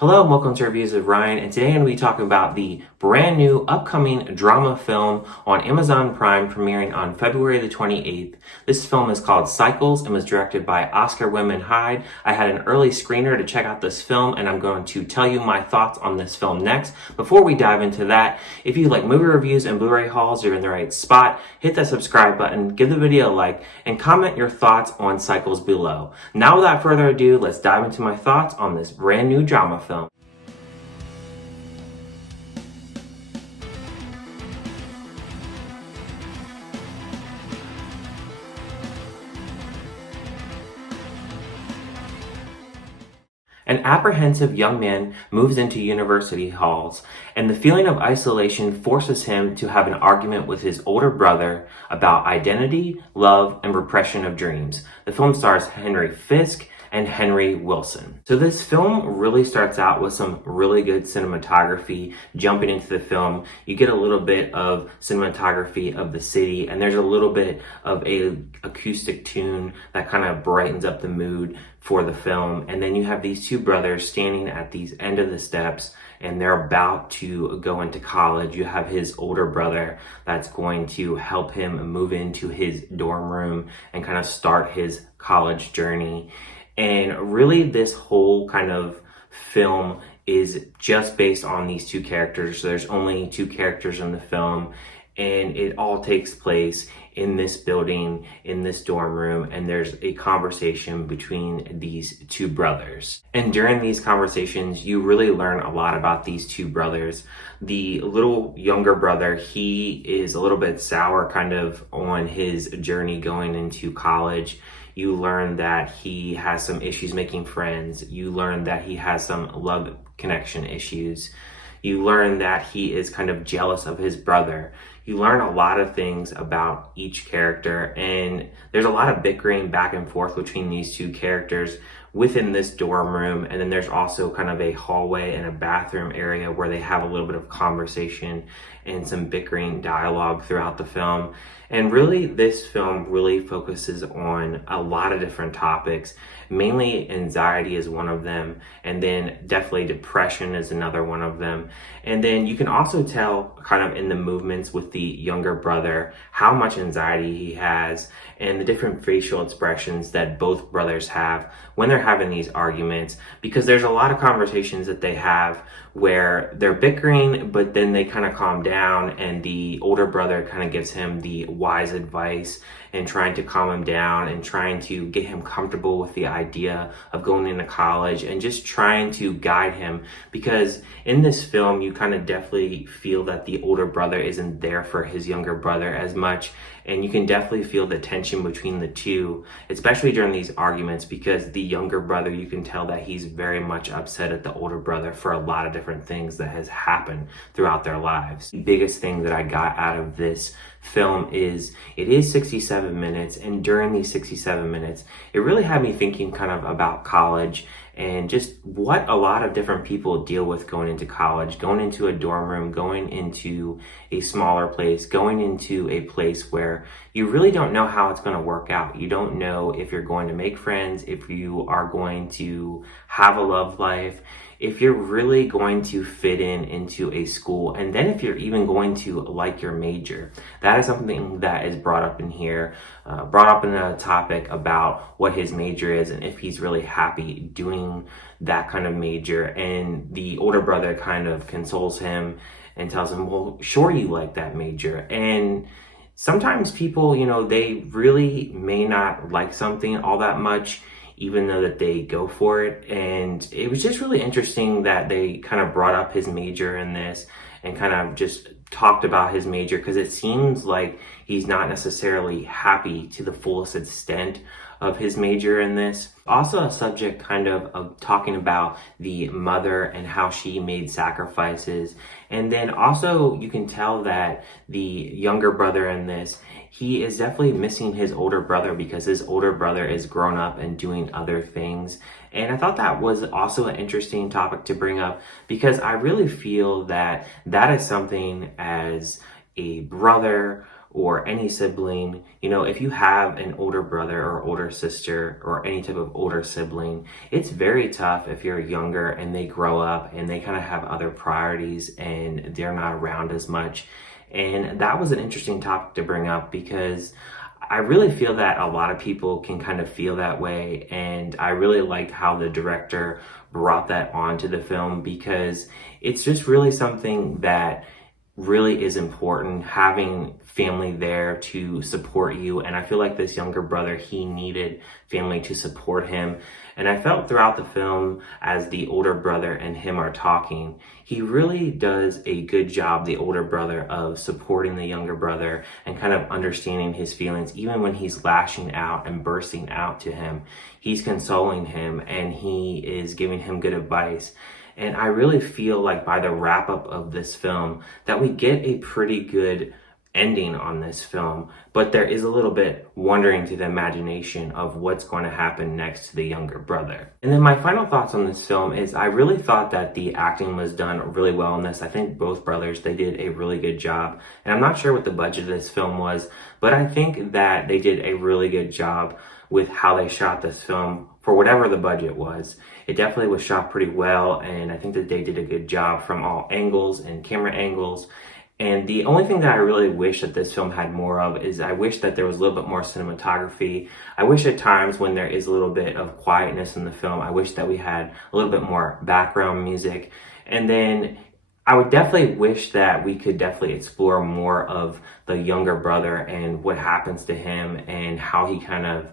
Hello and welcome to Reviews of Ryan, and today I'm going to be talking about the brand new upcoming drama film on Amazon Prime premiering on February the 28th. This film is called Cycles and was directed by Oscar Wyman Hyde. I had an early screener to check out this film, and I'm going to tell you my thoughts on this film next. Before we dive into that, if you like movie reviews and Blu-ray hauls, you're in the right spot. Hit that subscribe button, give the video a like, and comment your thoughts on Cycles below. Now without further ado, let's dive into my thoughts on this brand new drama film. An apprehensive young man moves into university halls, and the feeling of isolation forces him to have an argument with his older brother about identity, love, and repression of dreams. The film stars Henry Fisk and Henry Wilson. So this film really starts out with some really good cinematography. Jumping into the film, you get a little bit of cinematography of the city, and there's a little bit of a acoustic tune that kind of brightens up the mood for the film. And then you have these two brothers standing at the end of the steps, and they're about to go into college. You have his older brother that's going to help him move into his dorm room and kind of start his college journey. And really, this whole kind of film is just based on these two characters. So there's only two characters in the film, and it all takes place in this building, in this dorm room, and there's a conversation between these two brothers. And during these conversations, you really learn a lot about these two brothers. The little younger brother, he is a little bit sour kind of on his journey going into college. You learn that he has some issues making friends. You learn that he has some love connection issues. You learn that he is kind of jealous of his brother. You learn a lot of things about each character, and there's a lot of bickering back and forth between these two characters within this dorm room. And then there's also kind of a hallway and a bathroom area where they have a little bit of conversation and some bickering dialogue throughout the film. And really, this film really focuses on a lot of different topics. Mainly anxiety is one of them, and then definitely depression is another one of them. And then you can also tell kind of in the movements with the younger brother how much anxiety he has, and the different facial expressions that both brothers have when they're having these arguments, because there's a lot of conversations that they have where they're bickering, but then they kind of calm down, and the older brother kind of gives him the wise advice and trying to calm him down and trying to get him comfortable with the idea of going into college and just trying to guide him. Because in this film, you kind of definitely feel that the older brother isn't there for his younger brother as much, and you can definitely feel the tension between the two, especially during these arguments, because the younger brother, you can tell that he's very much upset at the older brother for a lot of different things that has happened throughout their lives. The biggest thing that I got out of this film is it is 67 minutes, and during these 67 minutes, it really had me thinking kind of about college and just what a lot of different people deal with going into college, going into a dorm room, going into a smaller place, going into a place where you really don't know how it's going to work out. You don't know if you're going to make friends, if you are going to have a love life, if you're really going to fit into a school, and then if you're even going to like your major. That is something that is brought up in here, brought up in a topic about what his major is and if he's really happy doing that kind of major. And the older brother kind of consoles him and tells him, well, sure, you like that major. And sometimes people, they really may not like something all that much, even though that they go for it. And it was just really interesting that they kind of brought up his major in this and kind of just talked about his major, because it seems like he's not necessarily happy to the fullest extent of his major in this. Also a subject kind of talking about the mother and how she made sacrifices. And then also you can tell that the younger brother in this, he is definitely missing his older brother, because his older brother is grown up and doing other things. And I thought that was also an interesting topic to bring up, because I really feel that that is something as a brother or any sibling, if you have an older brother or older sister or any type of older sibling, it's very tough if you're younger and they grow up and they kind of have other priorities and they're not around as much. And that was an interesting topic to bring up because I really feel that a lot of people can kind of feel that way. And I really liked how the director brought that onto the film because it's just really something that really is important, having family there to support you. And I feel like this younger brother, he needed family to support him. And I felt throughout the film, as the older brother and him are talking, he really does a good job, the older brother, of supporting the younger brother and kind of understanding his feelings. Even when he's lashing out and bursting out to him, he's consoling him and he is giving him good advice. And I really feel like by the wrap up of this film that we get a pretty good ending on this film, but there is a little bit wandering to the imagination of what's going to happen next to the younger brother. And then my final thoughts on this film is I really thought that the acting was done really well in this. I think both brothers, they did a really good job. And I'm not sure what the budget of this film was, but I think that they did a really good job with how they shot this film for whatever the budget was. It definitely was shot pretty well, and I think that they did a good job from all angles and camera angles. And the only thing that I really wish that this film had more of is I wish that there was a little bit more cinematography. I wish at times when there is a little bit of quietness in the film, I wish that we had a little bit more background music. And then I would definitely wish that we could definitely explore more of the younger brother and what happens to him and how he kind of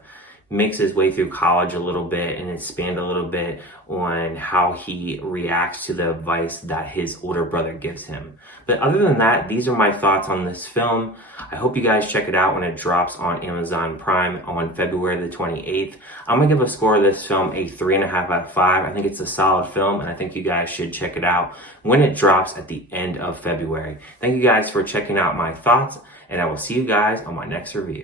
makes his way through college a little bit and expand a little bit on how he reacts to the advice that his older brother gives him. But other than that, these are my thoughts on this film. I hope you guys check it out when it drops on Amazon Prime on February the 28th. I'm gonna give a score of this film a 3.5 out of 5. I think it's a solid film and I think you guys should check it out when it drops at the end of February. Thank you guys for checking out my thoughts and I will see you guys on my next review.